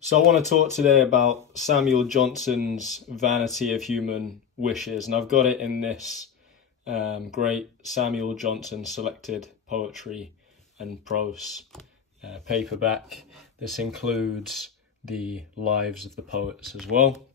So I want to talk today about Samuel Johnson's Vanity of Human Wishes, and I've got it in this great Samuel Johnson selected poetry and prose paperback. This includes the lives of the poets as well.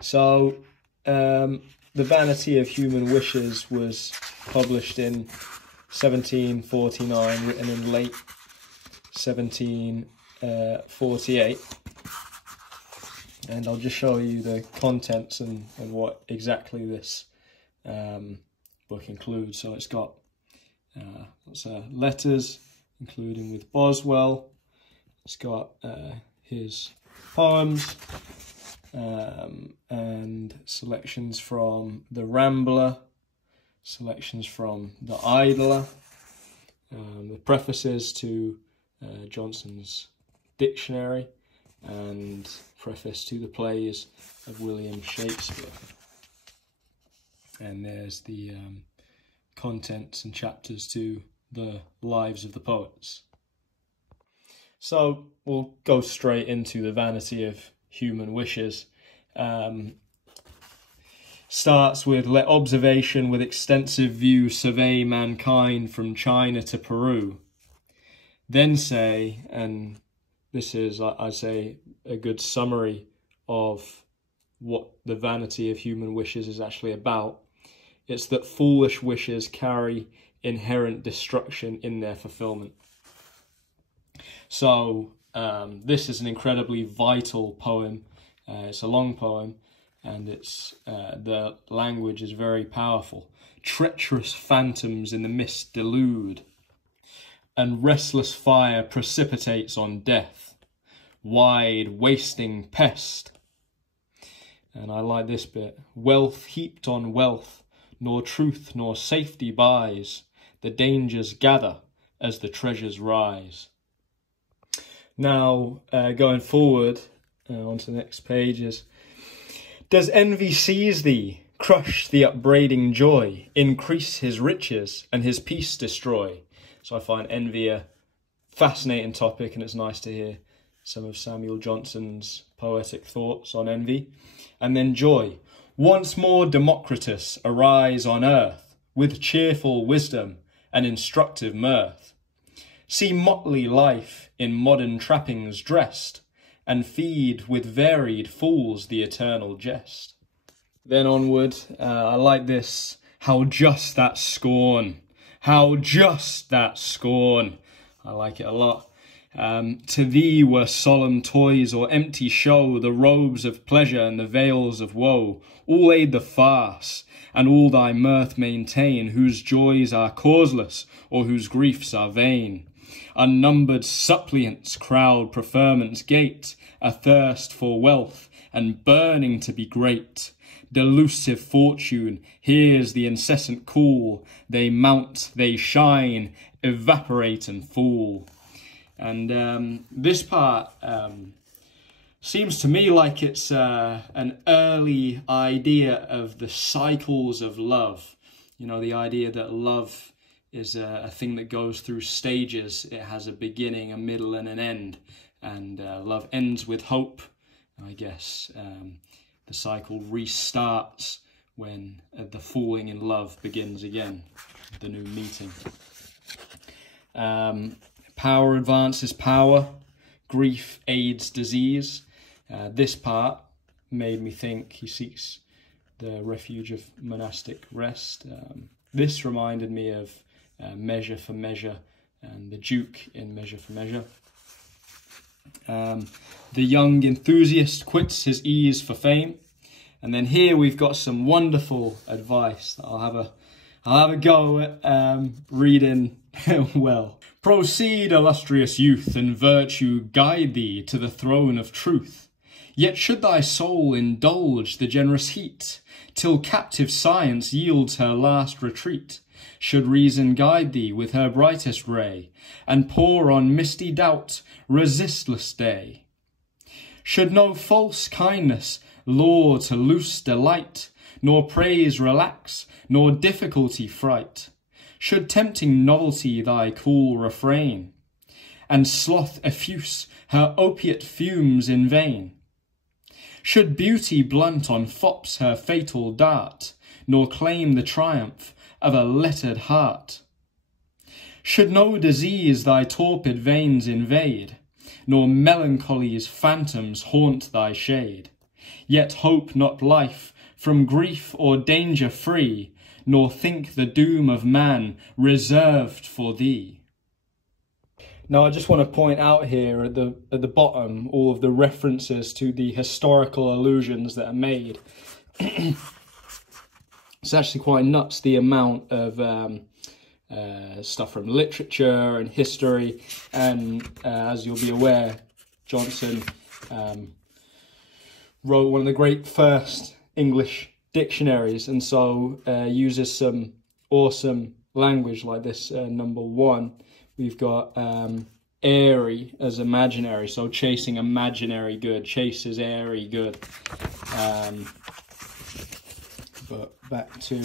So the Vanity of Human Wishes was published in 1749, written in late 1748, and I'll just show you the contents and what exactly this book includes. So it's got lots of letters, including with Boswell. It's got his poems and selections from The Rambler, selections from The Idler, the prefaces to Johnson's dictionary, and preface to the plays of William Shakespeare. And there's the contents and chapters to the lives of the poets. So we'll go straight into the Vanity of Human Wishes. Starts with, let observation with extensive view survey mankind from China to Peru. Then say, and this is, I say, a good summary of what the Vanity of Human Wishes is actually about. It's that foolish wishes carry inherent destruction in their fulfillment. So this is an incredibly vital poem. It's a long poem, and it's the language is very powerful. Treacherous phantoms in the mist delude, and restless fire precipitates on death, wide wasting pest. And I like this bit. Wealth heaped on wealth, nor truth nor safety buys, the dangers gather as the treasures rise. Now, going forward, onto the next pages. Does envy seize thee, crush the upbraiding joy, increase his riches, and his peace destroy? So I find envy a fascinating topic, and it's nice to hear some of Samuel Johnson's poetic thoughts on envy. And then joy. Once more Democritus arise on earth, with cheerful wisdom and instructive mirth. See motley life in modern trappings dressed, and feed with varied fools the eternal jest. Then onward, I like this. How just that scorn! How just that scorn! I like it a lot. To thee were solemn toys or empty show, the robes of pleasure and the veils of woe, all aid the farce, and all thy mirth maintain, whose joys are causeless, or whose griefs are vain. Unnumbered suppliants crowd preferment's gate, athirst for wealth, and burning to be great. Delusive fortune hears the incessant call, they mount, they shine, evaporate and fall. And this part seems to me like it's an early idea of the cycles of love. You know, the idea that love is a thing that goes through stages. It has a beginning, a middle, and an end. And love ends with hope, I guess. The cycle restarts when the falling in love begins again, the new meeting. Power advances power, grief aids disease. This part made me think he seeks the refuge of monastic rest. This reminded me of Measure for Measure and the Duke in Measure for Measure. The young enthusiast quits his ease for fame. And then here we've got some wonderful advice that I'll have a go at reading well. Proceed, illustrious youth, and virtue guide thee to the throne of truth. Yet should thy soul indulge the generous heat, till captive science yields her last retreat, should reason guide thee with her brightest ray, and pour on misty doubt resistless day. Should no false kindness lure to loose delight, nor praise relax, nor difficulty fright, should tempting novelty thy cool refrain, and sloth effuse her opiate fumes in vain. Should beauty blunt on fops her fatal dart, nor claim the triumph of a lettered heart? Should no disease thy torpid veins invade, nor melancholy's phantoms haunt thy shade, yet hope not life from grief or danger free, nor think the doom of man reserved for thee. Now I just want to point out here at the bottom all of the references to the historical allusions that are made. It's actually quite nuts, the amount of stuff from literature and history, and as you'll be aware, Johnson wrote one of the great first English dictionaries, and so uses some awesome language like this. Number one, we've got airy as imaginary, so chasing imaginary good, chases airy good. But back to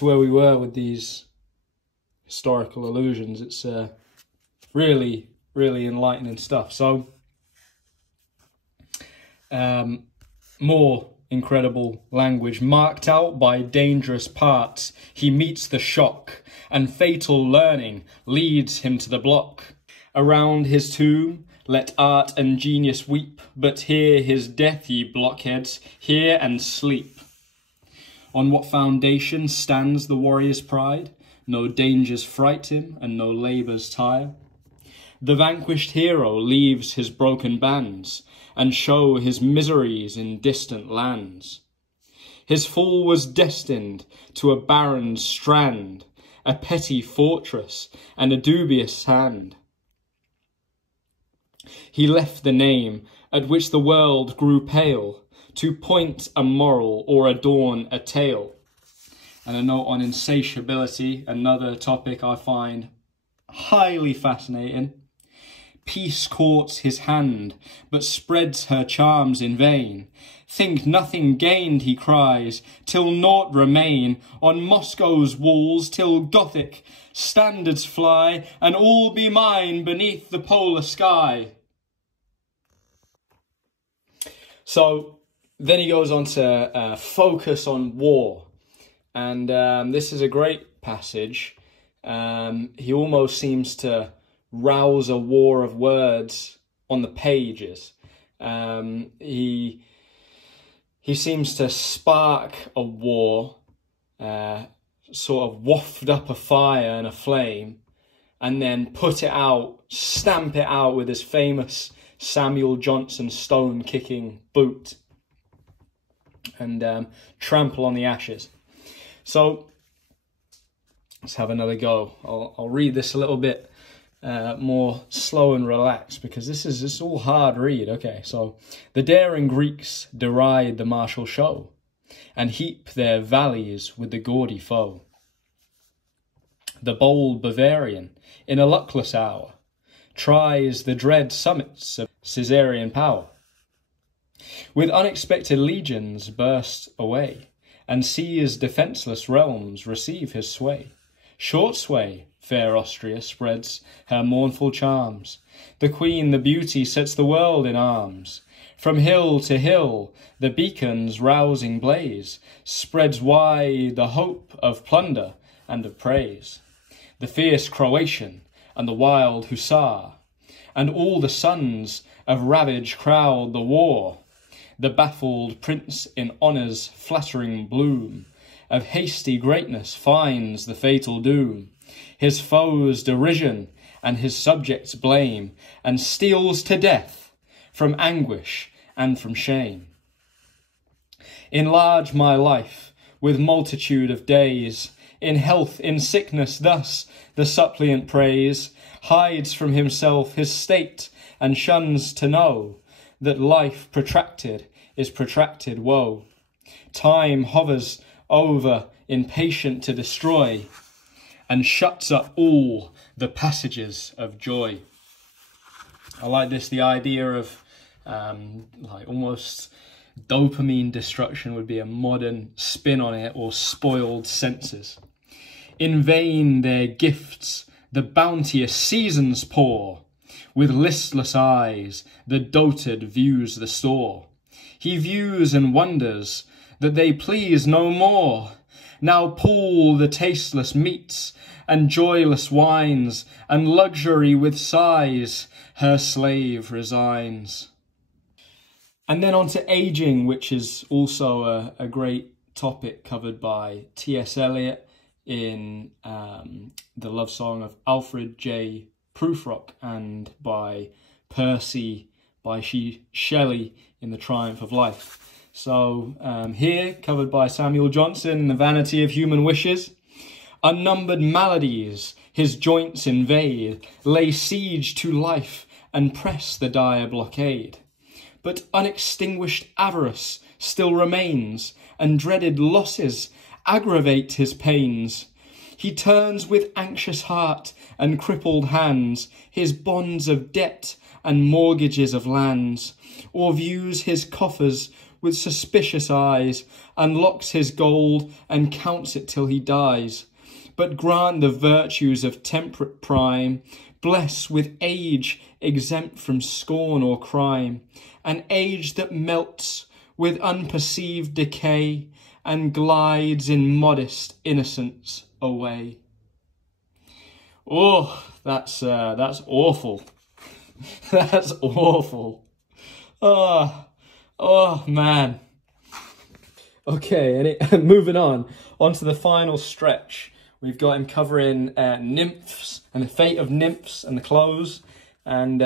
where we were with these historical allusions. It's really, really enlightening stuff. So more incredible language. Marked out by dangerous parts, he meets the shock, and fatal learning leads him to the block. Around his tomb let art and genius weep, but hear his death, ye blockheads, hear and sleep. On what foundation stands the warrior's pride? No dangers fright him, and no labours tire. The vanquished hero leaves his broken bands, and show his miseries in distant lands. His fall was destined to a barren strand, a petty fortress, and a dubious hand. He left the name at which the world grew pale, to point a moral or adorn a tale. And a note on insatiability, another topic I find highly fascinating. Peace courts his hand, but spreads her charms in vain. Think nothing gained, he cries, till naught remain on Moscow's walls, till Gothic standards fly, and all be mine beneath the polar sky. So then he goes on to focus on war. And this is a great passage. He almost seems to rouse a war of words on the pages. He seems to spark a war, sort of waft up a fire and a flame, and then put it out, stamp it out with his famous Samuel Johnson stone-kicking boot, and trample on the ashes. So let's have another go. I'll read this a little bit more slow and relaxed, because this is all hard read. Okay, so the daring Greeks deride the martial show, and heap their valleys with the gaudy foe. The bold Bavarian, in a luckless hour, tries the dread summits of Caesarian power. With unexpected legions burst away, and sees defenceless realms receive his sway. Short sway, fair Austria spreads her mournful charms. The queen, the beauty, sets the world in arms. From hill to hill, the beacon's rousing blaze spreads wide the hope of plunder and of praise. The fierce Croatian and the wild hussar, and all the sons of ravage crowd the war. The baffled prince in honour's flattering bloom of hasty greatness finds the fatal doom. His foes' derision and his subjects' blame, and steals to death from anguish and from shame. Enlarge my life with multitude of days, in health, in sickness, thus the suppliant prays, hides from himself his state, and shuns to know that life protracted is protracted woe. Time hovers over, impatient to destroy, and shuts up all the passages of joy. I like this, the idea of like almost dopamine destruction would be a modern spin on it, or spoiled senses. In vain their gifts the bounteous seasons pour. With listless eyes the dotard views the store. He views and wonders that they please no more. Now pull the tasteless meats and joyless wines, and luxury with sighs her slave resigns. And then on to aging, which is also a great topic covered by T.S. Eliot in the love song of Alfred J. Prufrock, and by Percy Shelley in The Triumph of Life. So here, covered by Samuel Johnson in The Vanity of Human Wishes. Unnumbered maladies his joints invade, lay siege to life and press the dire blockade. But unextinguished avarice still remains, and dreaded losses aggravate his pains. He turns with anxious heart and crippled hands his bonds of debt and mortgages of lands, or views his coffers with suspicious eyes, unlocks his gold and counts it till he dies. But grant the virtues of temperate prime, bless with age exempt from scorn or crime, an age that melts with unperceived decay and glides in modest innocence away. Oh, that's awful. That's awful. Oh man. Okay, moving on to the final stretch. We've got him covering nymphs and the fate of nymphs and the close, and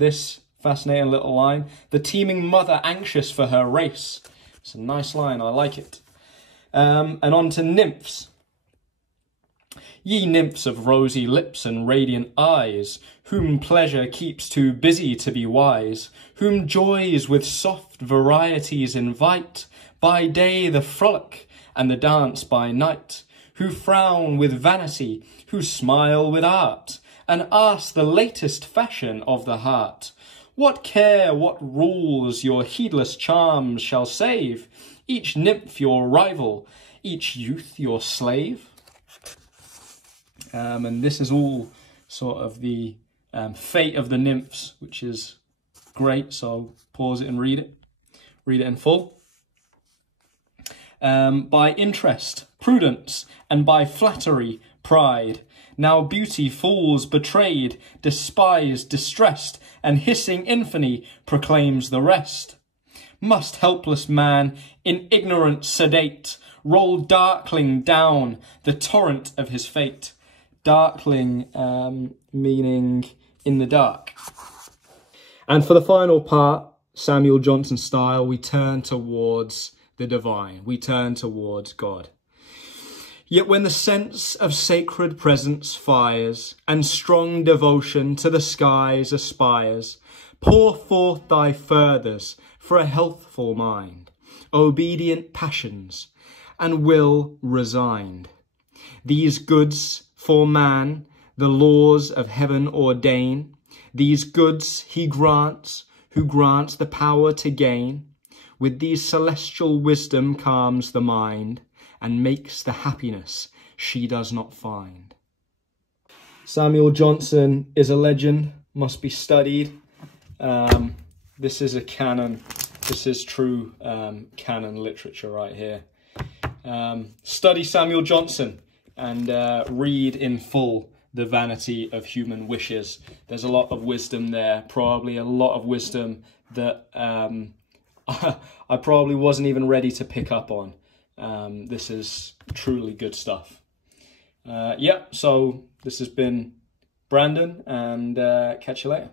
this fascinating little line: the teeming mother anxious for her race. It's a nice line, I like it. And on to nymphs. Ye nymphs of rosy lips and radiant eyes, whom pleasure keeps too busy to be wise, whom joys with soft varieties invite, by day the frolic and the dance by night, who frown with vanity, who smile with art, and ask the latest fashion of the heart. What care what rules your heedless charms shall save, each nymph your rival, each youth your slave? And this is all sort of the fate of the nymphs, which is great, so pause it and read it in full. By interest, prudence, and by flattery, pride, now beauty falls betrayed, despised, distressed, and hissing infamy proclaims the rest. Must helpless man, in ignorance sedate, roll darkling down the torrent of his fate? Darkling meaning in the dark. And for the final part, Samuel Johnson style, we turn towards the divine. We turn towards God. Yet when the sense of sacred presence fires, and strong devotion to the skies aspires, pour forth thy furthers for a healthful mind, obedient passions, and will resigned. These goods for man the laws of heaven ordain, these goods he grants, who grants the power to gain. With these celestial wisdom calms the mind, and makes the happiness she does not find. Samuel Johnson is a legend, must be studied. This is a canon. This is true canon literature right here. Study Samuel Johnson and read in full The Vanity of Human Wishes. There's a lot of wisdom there, probably a lot of wisdom that I probably wasn't even ready to pick up on. This is truly good stuff. So this has been Brandon, and catch you later.